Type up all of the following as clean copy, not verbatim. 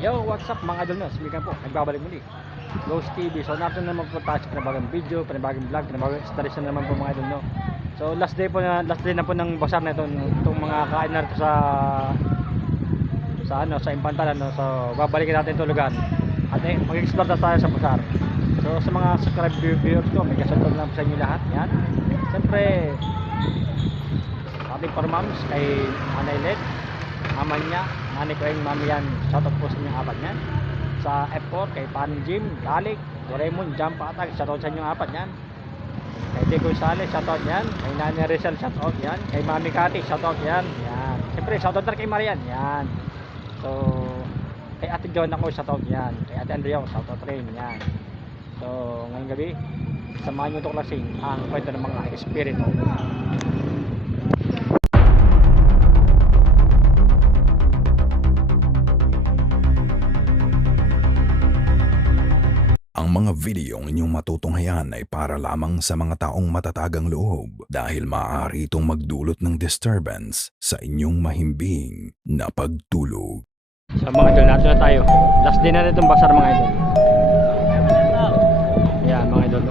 Yo, what's up mga idol na? Simikan po, nagbabalik muli Ghost TV. So natin naman po tayo sa panibagong video, panibagong vlog, panibagong stories na naman po mga idol no. So last day na po ng basar na itong mga kain na ito sa Impantalan no. So babalikin natin tulugan at mag-explore na tayo sa basar. So sa mga subscribe viewers ko, may kasabot lang sa inyo lahat. Yan. Siyempre ating parmams kay Anay Led, ama niya, nanay ko yung mami yan. Shoutout po sa inyong apat yan. Sa F4 kay Pan Jim, Galik, Doraemon, Jump Atag, shoutout sa inyong apat yan. Kay Diego Sale, shoutout yan. Kay Nanay Rizal, shoutout yan. Kay Mami Kati, shoutout yan. Yan. Siyempre shoutout na kay Marian. Yan. So kay Ate John ako, shoutout yan. Kay Ate Andrea, shoutout rin. Yan. So ngayong gabi, samahan nyo ito klaseng ang kwento ng mga espiritu. Ang mga videong inyong matutunghayan ay para lamang sa mga taong matatagang loob dahil maaari itong magdulot ng disturbance sa inyong mahimbing na pagtulog. Sa mga idol, natin na tayo. Last day na itong basar mga idol. Yan mga idol.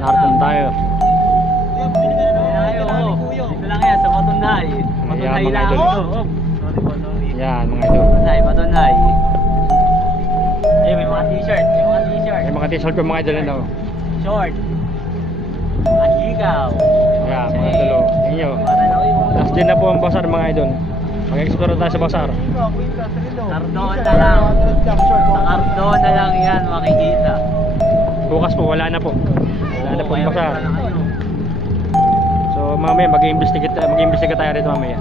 Narito na tayo. Dito lang yan sa Matunday. Matunday lang idol. ako. Yan mga idol. Matunday. May mga t-shirt. May mga t-shirt po mga idol na. Short. Mga higaw. Yan mga idol. Inyo. Last day na po ang basar mga idol. Mag-explore tayo sa basar. Cardona lang. Sa Cardona lang yan makikita. Bukas po wala na po. Wala na po ang basar. So mamaya mag-iimbestiga tayo rito mamaya.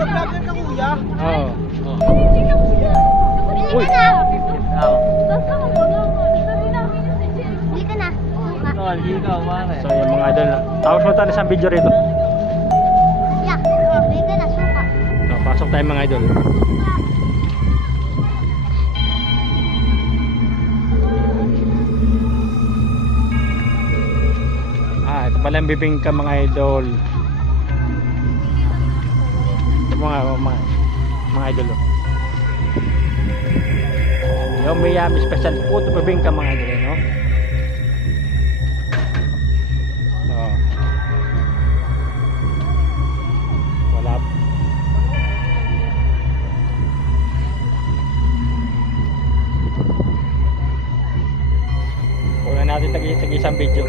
Vlogger ka kuya? Oo. Uy! Ka na! Bili ka na! Tol, higaw mare. So yung mga idol. Tapos mo tayo sa video rito. Yeah! Bili ka na, suka! So pasok tayo mga idol. Ito pala ang bibingka mga idol. Ito mga idol. Yung Miami special food bibingka mga idol, no? Oh. Wala. Kuha natin tag-isang video.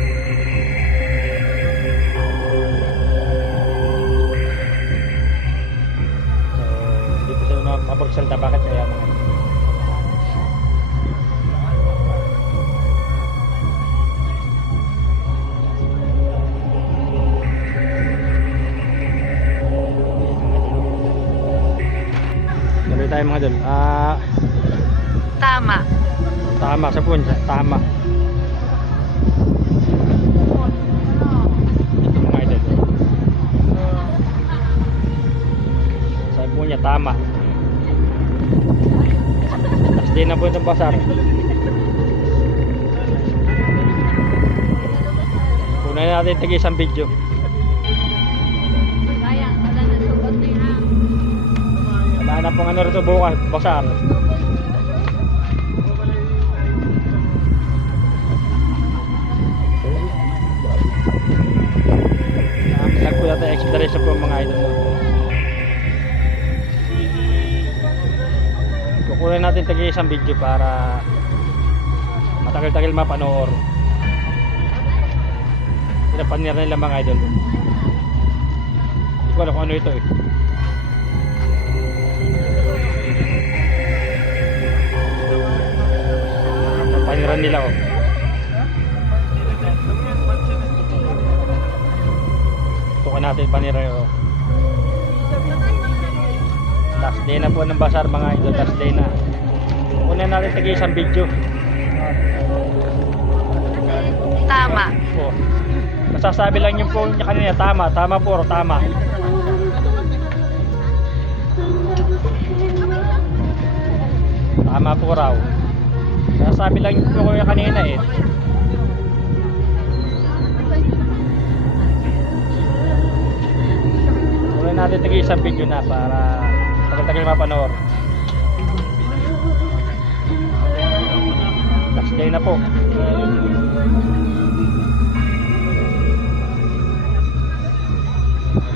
Mapagsalita bakit kaya mga tuloy tayo mga idol. Tama! Tama sa punsa, tama. Ito mga idol. Sa punya tama. Last day na po itong basar. Kunan natin tag-isang video. Sayang, wala na sugot na yun. Wala na pong ano rito bukas, basar. Vlog po natin exploration po mga idol. Kukunin natin tag-isang video para matagal-tagal mapanood. Pinapanir nila mga idol. Hindi ko alam kung ano ito eh. Paniran nila oh. Tukan natin paniran oh. Last day na po ng basar mga idol, last day na. Kunin natin tag-isang video. Tama! Oh. Masasabi lang yung phone niya kanina, tama, tama po, tama. Tama po raw. Masasabi lang yung phone niya kanina eh. Gawin natin tigil isang video na para tagal-tagal mapanood. Last day na po.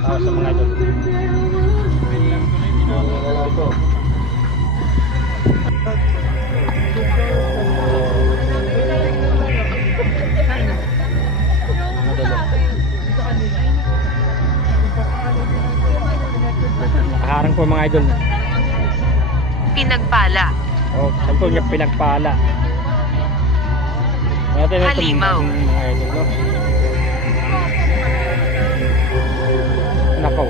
Tapos sa mga idol. Nakaharang po mga idol. Pinagpala, Oh, saan po niya pinagpala? Natin ito Halimaw. mga idol, no? Nakaw.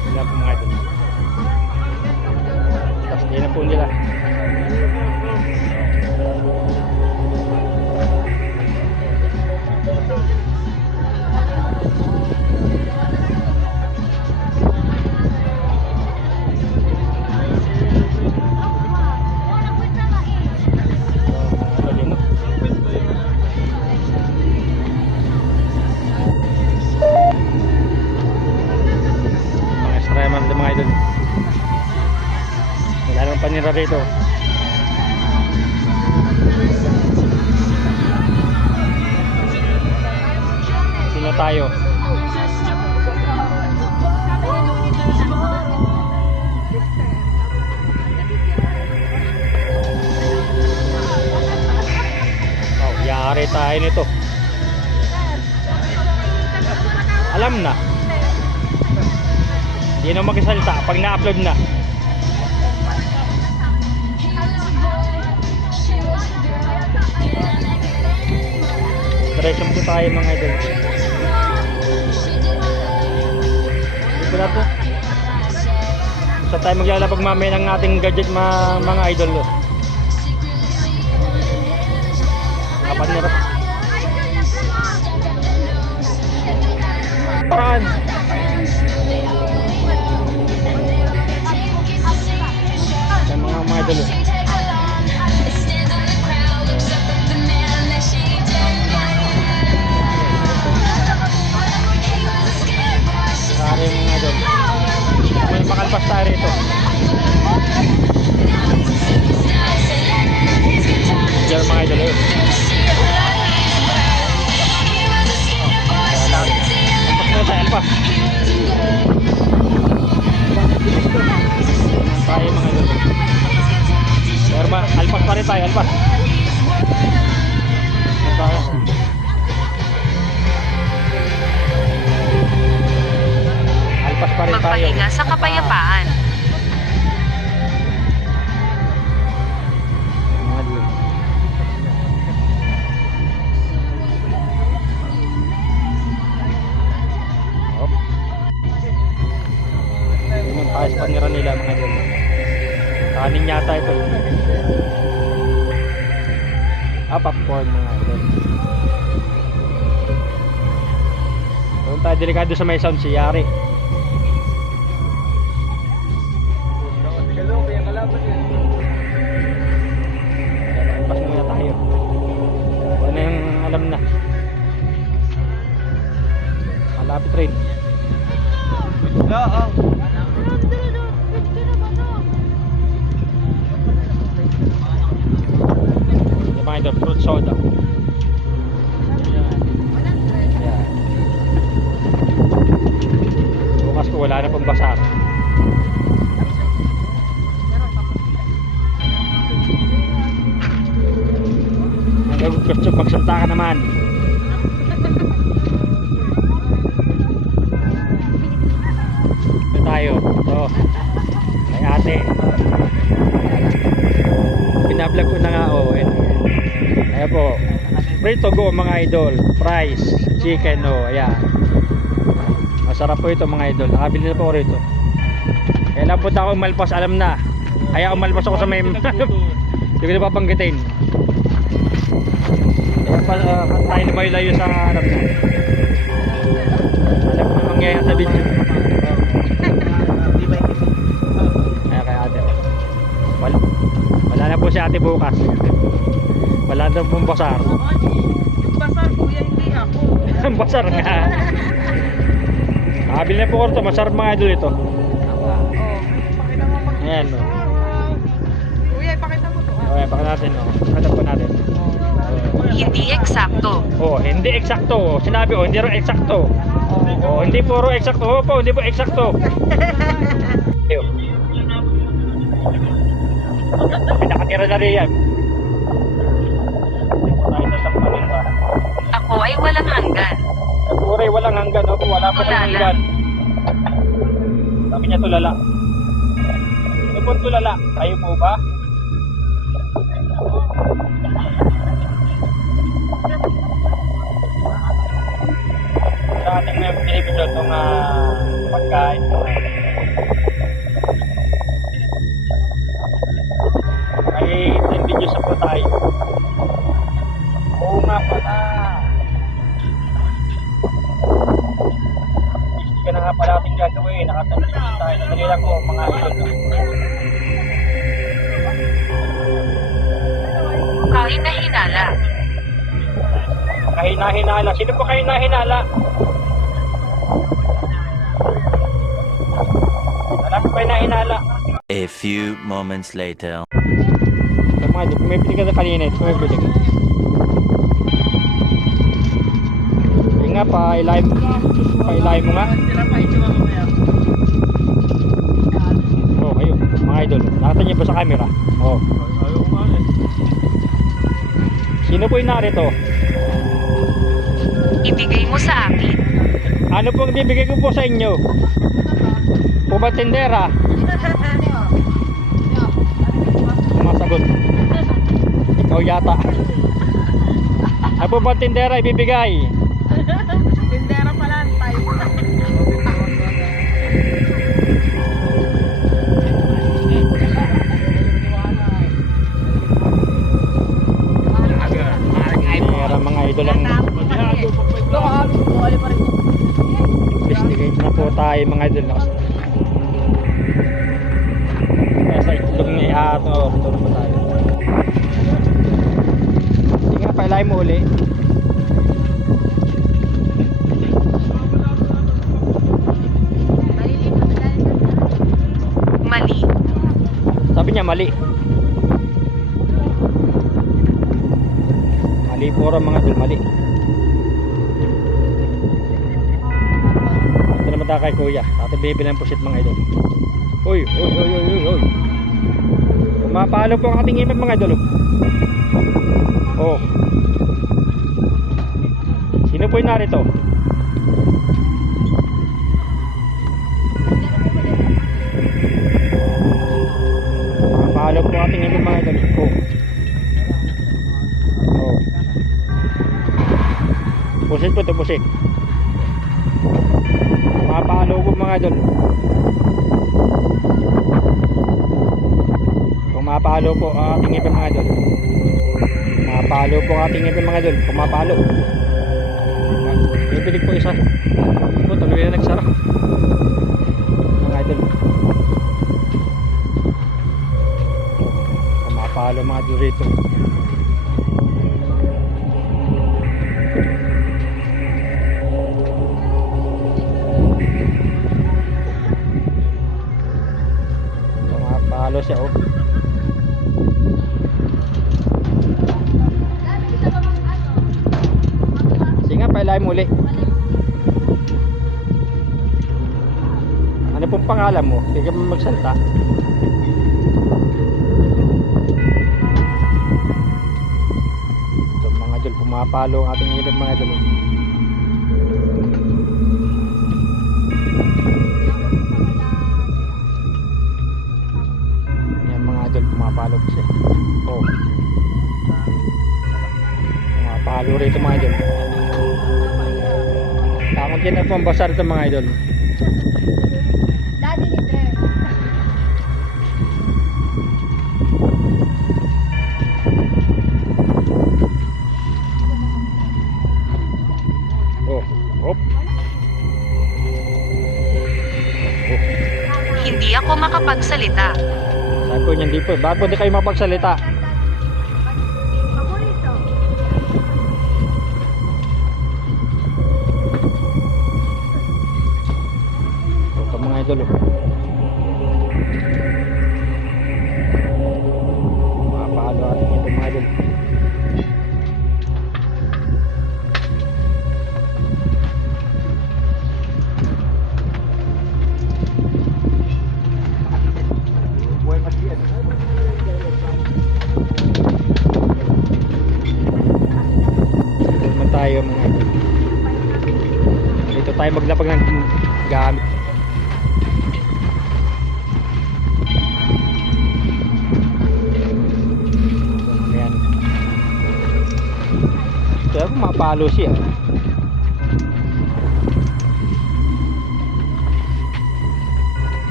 Sila po mga idol. Tapos di na po nila. Galing, no? Mga extremar din mga idol. Wala nang panira rito. Sino tayo? Oh, yari tayo nito. Alam na. Hindi na magsalita pag na-upload na. Diretso po tayo mga idol. Dito na to. Sa tayo maglalapag mamaya ng ating gadget mga idol. Kapan nyo Pan. Yan mga idol. Sari mga idol. May makalpas tayo rito. Diyan mga idol. Alpas. Tayo mga idol. Pero alpas pa rin tayo, alpas. Alpas pa rin tayo. magpahinga sa kapayapaan. Mga idol. Hop. Yun yung taas panira nila mga idol. Kanin yata ito. Popcorn mga idol. Doon tayo delikado sa may sound si Yari. Pas muna tayo. Ano yung alam na. Malapit rin. Yung mga idol, fruit soda. Yan. Bukas ko wala na pang basar. Gusto magsanta ka naman. Ito tayo. Ito. May ate. Pinablog ko na nga oh. Ayan po. Free to go mga idol. Fries, chicken oh. Ayan. Masarap po ito mga idol. Nakabili na po rito. Kailan po ako umalpas alam na. Kaya umalpas ako sa may hindi ko na papanggitin. Kaya tayo lumayo-layo sa harap na. Alam mo na mangyayari sa video. Kaya kaya ate. Wala na po po si ate bukas. Wala daw pong basar. Basar kuya, hindi ako. Basar nga. Nakabili na po ko ito. Masarap mga idol ito. Pakita mo pag... Ayan o. Kuya, ipakita mo to. Okay, baka natin o. Pakita po natin. Hindi eksakto. Oh, hindi eksakto. Sinabi oh, hindi ro eksakto. Oh, hindi puro eksakto. Oh, po, hindi po eksakto. Ayun. Pinakatira na rin yan. Tayo sa sampaling pa. Ako ay walang hanggan. Siguro ay walang hanggan. Oh, wala po kang hanggan. Sabi niya tulala. Sino po tulala? Kayo po ba? Sa ating binibidyo itong pagkain po. Ay 10 videos na po tayo. Oo nga pala. Hindi ka na nga pala ating gagawin. Nakatanda tayo. Nadali lang po mga idol. Kain na hinala. Kahina-hinala. Sino po kahina-hinala? Wala po kahina-hinala. A few moments later. Yung mga idol, pumipili ka na kanina. Pumipili ka. Yung nga, pailayin mo nga. Sila pa ito ako kaya. Oh, ayun. Mga idol. Nakita niyo ba sa camera? Oh. Ayaw ko nga eh. Sino po yung narito? Ibigay mo sa akin. Ano pong bibigay ko po sa inyo? Pubantindera. Sumasagot. Ikaw yata. Ano po bantindera ibibigay? Tindera pala tayo. Pera mga idol ang investigate na po tayo mga idol. Kaya sa itlog ni Ato, ito na po tayo. Hindi nga, pailay mo uli. Mali. Sabi niya mali. Mali po rin mga idol, mali. Ito naman tayo kay kuya. Ating bibilang pusit mga idol. Uy, uy, uy, uy, uy, uy. Mapalo po ang ating ipin mga idol. Oh. Sino po yung narito? Mapalo po ang ating ipin mga idol. Oh. Oh. Pusit po ito, pusit. Mapalo po mga idol. Pumapalo po ang ating ipin mga idol. Pumapalo po ang ating ipin mga idol. Pumapalo. Ipilig po isa. O, tuloy na nagsara. Mga idol. Pumapalo mga idol rito. Pumapalo siya oh. Sige nga, pailahin mo uli. Ano pong pangalan mo? Hindi ka magsalita. Ito mga idol, pumapalo ang ating ilog mga idol. Yan mga idol, pumapalo po siya. Oh. Pumapalo rito mga idol. Takot yan na po ang basar ito mga idol. Daddy libre. Oh, hop. Oh. Hindi ako makapagsalita. Sabi ko niyan, di po. Bakit po di kayo mapagsalita? tayo mga idol. Dito tayo maglapag ng gamit. Ayan. Kaya mapalo siya.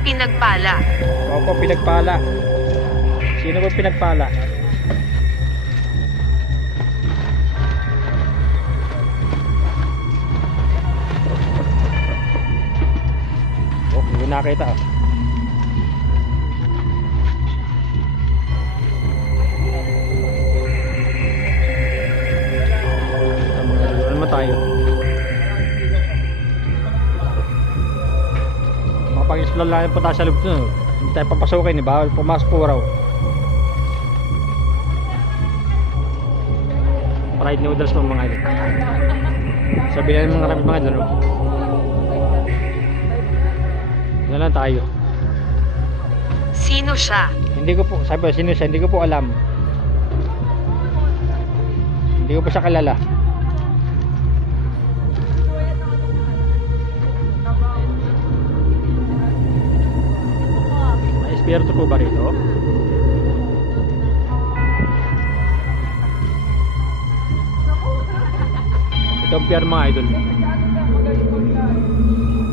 Pinagpala. Opo, pinagpala. Sino ba pinagpala? Oh, hindi nakita oh. Ano naman tayo? Makapag-explore lang po tayo sa loob dun. Hindi tayo papasukin, bawal pumasok po raw. Fried noodles po mga idol. Sabi na mga rabbit mga idol. Ano lang tayo. Sino siya? Hindi ko po, sabi ko, sino siya, hindi ko po alam. Hindi ko po siya kalala. May espiritu po ba rito? Ito ang pier mga idol.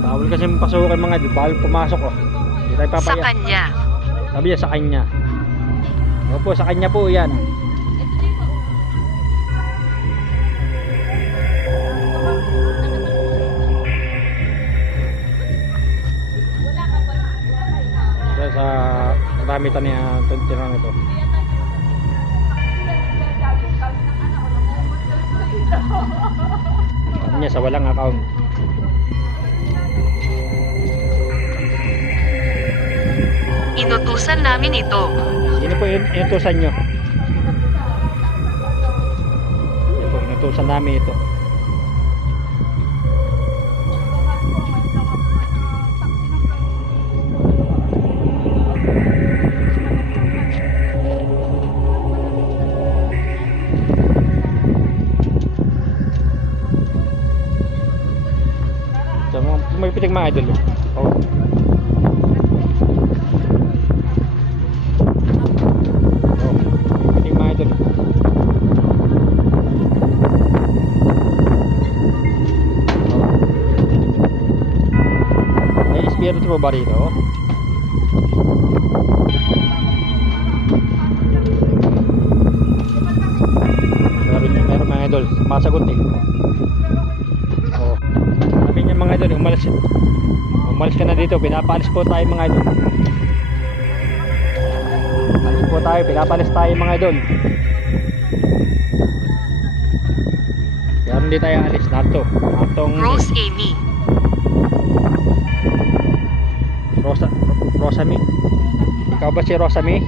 Bawal kasi pasukin mga idol, bawal pumasok oh. Hindi tayo Sa papaya. kanya. Sabi niya sa kanya. Opo, sa kanya po yan. Kaya sa ramitan niya tirang ito. Sabi niya sa walang account. Inutusan namin ito. Sino po inutusan nyo? Sino po inutusan namin ito? So, may pitik mga idol. Oh. Espiritu po ba rito? Meron mga idol, masagot eh. Oh. Sabi niya mga idol, umalis ka na dito, pinapalis po tayo mga idol. Alis po tayo, pinapalis tayo mga idol. Kaya hindi tayo alis, natong Rose Amy. Rosami. Ikaw ba si Rosami?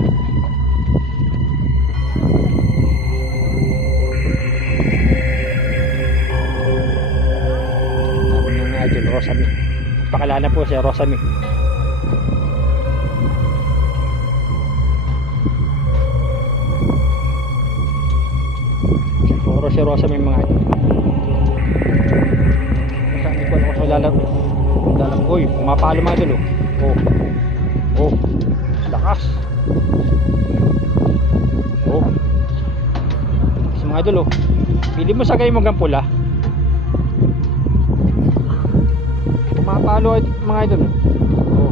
Sabi niya nga idol, Rosami. Pakilala po si Rosami. Siguro si Rosami mga idol. Saan ko na ako lalaro. Uy, pumapalo mga idol oh. Oh, lakas. Oh. Sa mga idol oh. Pili mo sa ganyan hanggang pula. Pumapalo mga idol oh.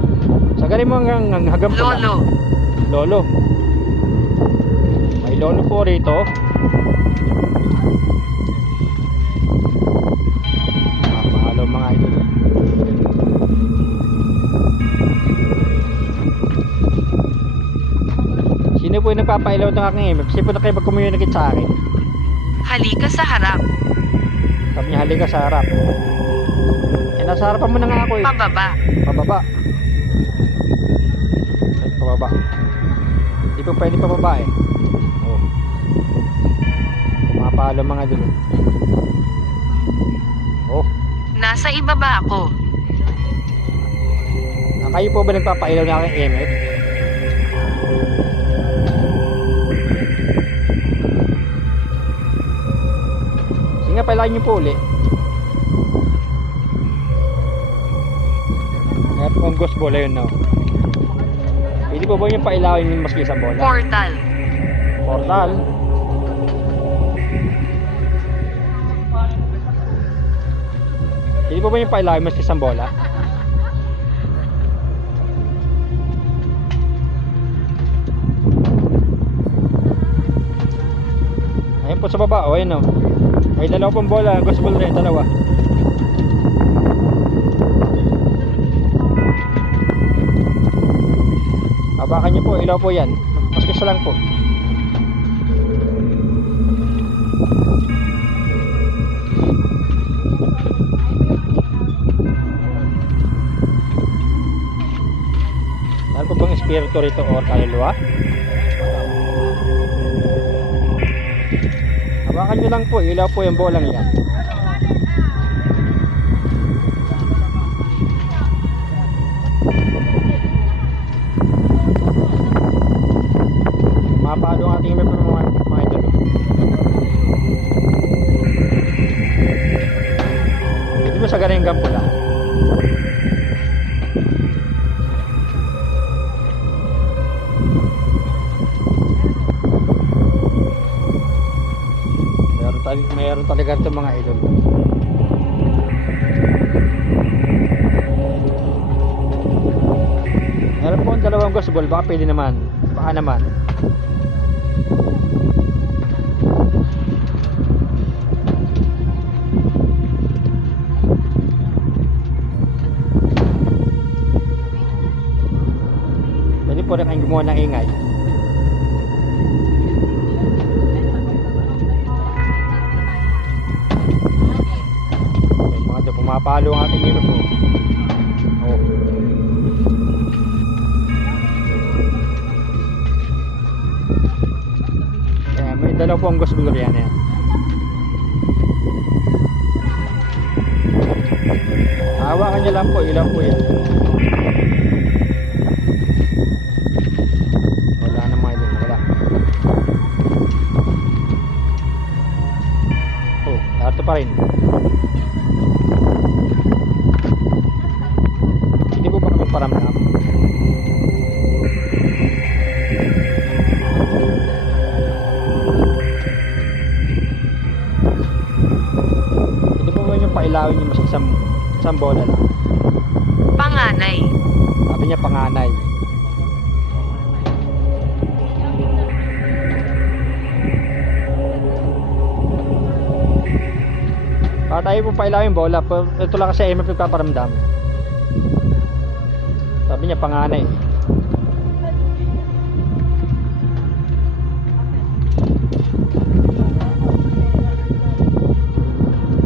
Sa ganyan mo hanggang pula. Lolo. Lolo. May lolo po rito. Pumapalo mga idol. Sino po yung nagpapailaw ng aking email? Sino po na kayo mag-communicate sa akin? Halika sa harap. Sabi niya halika sa harap. Eh nasa harapan mo na nga ako eh. Pababa. Pababa. Ay, pababa. Hindi po pwede pababa eh. Oh. Pumapalo mga dulo. Oh. Nasa ibaba ako. Kayo po ba nagpapailaw ng aking email? pailahin niyo po uli. Kaya po ang ghost bola yun, no? Pwede po ba yung pailawin yung maski isang bola? Portal. Portal. Pwede po ba yung pailawin maski isang bola? Ayun po sa baba, o ayun o. May dalawa pong bola, ghost ball rin, dalawa. Habakan niyo po, ilaw po yan. Maski isa lang po. Ano po bang espiritu rito o kaluluwa? Hawakan nyo lang po, ilaw po yung bolang yan. Mapalo ang ating mga idol. Hindi mo sa ganyan pula. Mayroon talaga ito mga idol. Meron po ang dalawang ghost ball, baka pwede naman. Baka naman. Pwede po rin kayong gumawa ng ingay. Pumapalo ang ating ino po. Oh. Kaya may dalaw po ang ghost ball yan. Hawakan nyo lang po, ilaw po yan. Wala na mga idol, wala. Oh, narito pa rin. Paramdam. Hindi po ba yung pailawin yung mas isang bola lang? Panganay. Sabi niya panganay. Baka tayo po pailawin yung bola. Ito lang kasi ay magpaparamdam. Sabi niya panganay.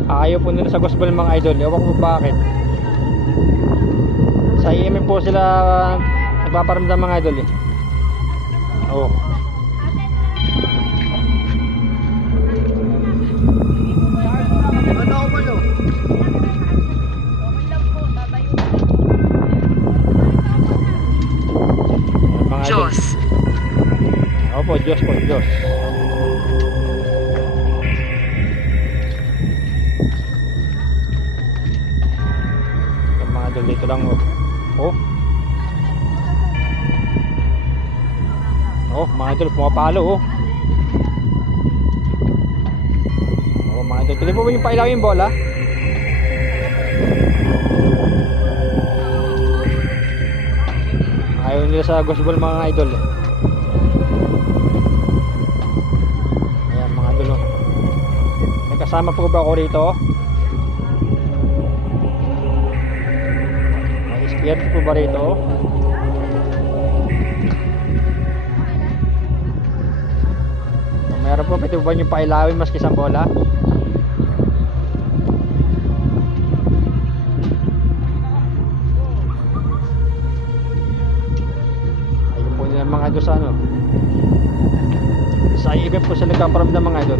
Ayaw po nila sa gospel mga idol. Ewan ko bakit. Sa EMF po sila nagpaparamdam mga idol eh. Oh. Diyos. Opo, Diyos po, Diyos. Yung mga idol dito lang oh. Oh. Oh, mga idol pumapalo oh. Oh, mga idol. Pwede po ba yung pailaw yung bola? Ayaw nila sa gospel mga idol. Ayan mga idol. May kasama po ba ako rito? May spirit po ba rito? Meron po, pwede ba yung pailawin maski isang bola? Mga idol sa ano sa event po sila nagpaparamdam mga idol.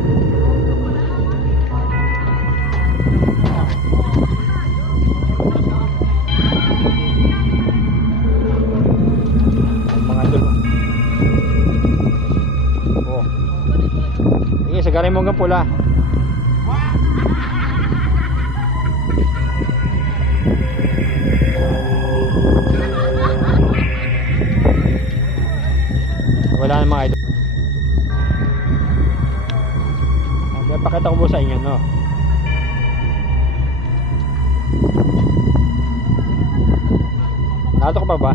Mga idol oh sige, sagarin mo hanggang pula. Wala na mga idol. Pakita ko po sa inyo, no? Nato ka pa ba?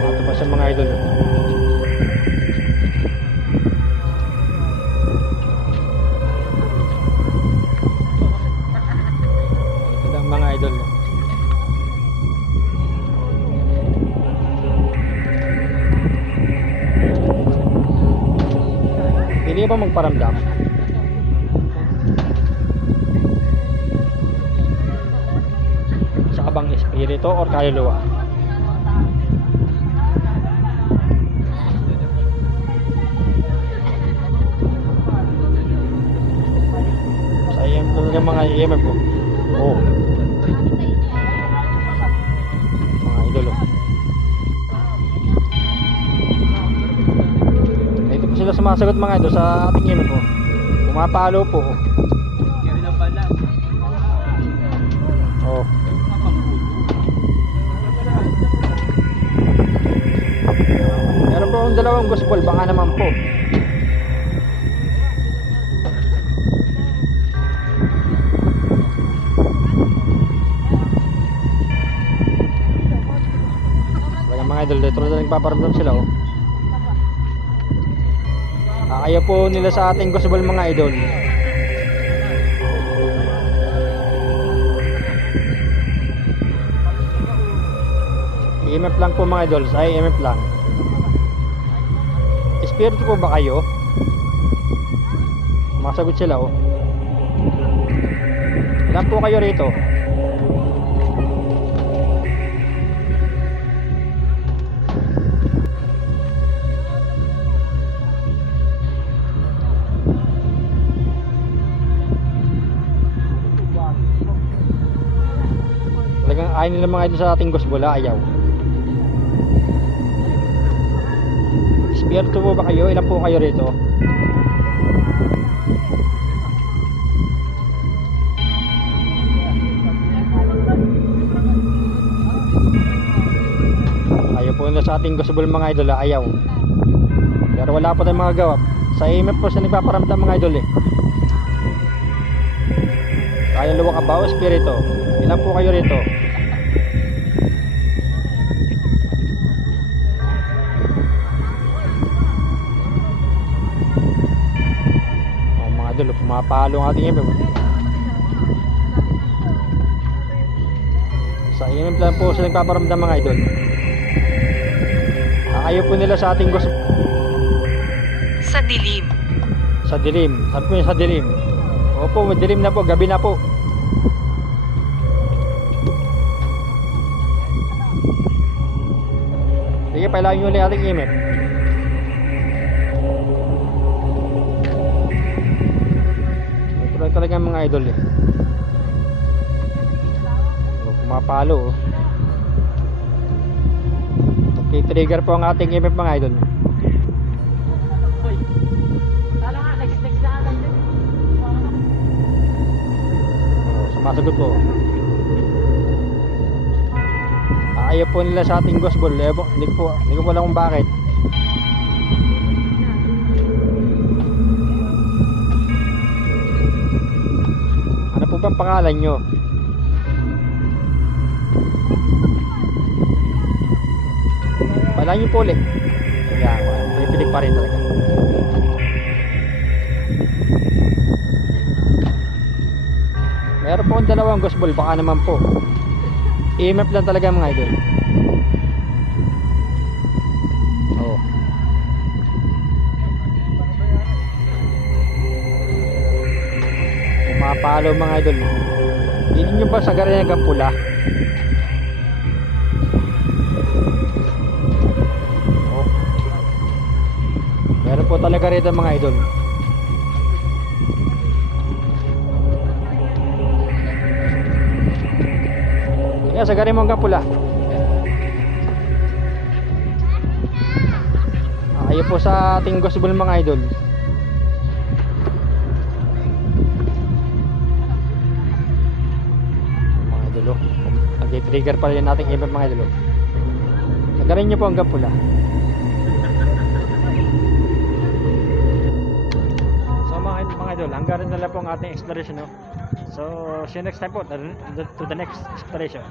Nato pa sa mga idol. Ito lang mga idol. Pili ba magparamdam? Sa bang espiritu or kaluluwa? Sa EMF talaga mga EMF ko. Oh. Mga idol. Ito po sila sumasagot mga idol sa ating EMF ko. Pumapalo po. Kaya ng balas. Oh. Meron po akong dalawang gospel, baka naman po. Kaya mga idol, dito na nagpaparamdam sila oh. Ayaw po nila sa ating gospel mga idol. EMF lang po mga idol, sa EMF lang. Espiritu po ba kayo? Masagot sila oh. Ilan po kayo rito? Talagang ayaw nila mga idol sa ating gospel, ayaw. Espiritu po ba kayo? Ilan po kayo rito? Ayaw po na sa ating gospel mga idol, ayaw. Pero wala po tayong mga gawa. Sa EMF po sa nagpaparamdam mga idol eh. Kaya luwa ka ba o espiritu? Ilan po kayo rito? Idol, pumapalo ang ating EMF. Sa EMF lang po sila nagpaparamdam mga idol. Ayaw po nila sa ating gusto. Sa dilim. Sa dilim. Sabi po yung sa dilim. Opo, madilim na po, gabi na po. Sige, pailahin nyo ulit ating EMF. Talaga mga idol eh. Pumapalo oh. Okay, trigger po ang ating EMF mga idol. Hoy. Tala nga, next na agad yun. Sumasagot po. Ayaw po nila sa ating gospel. Hindi ko po alam kung bakit. Ano bang pangalan nyo? Pala nyo po ulit. Kaya, pinipilig pa rin talaga. Meron po akong dalawang gospel, baka naman po. EMF lang talaga mga idol. Oh. Pumapalo mga idol. Hindi nyo ba sa garin hanggang pula? Oh. Meron po talaga rito mga idol. Kaya sa garin mo hanggang pula. Ayaw po sa ating gospel mga idol. dulo. Nag-trigger pa rin natin event mga idol. Nagarin nyo po hanggang pula. So mga idol, hanggang rin na lang po ang ating exploration. No? So see you next time po to the next exploration.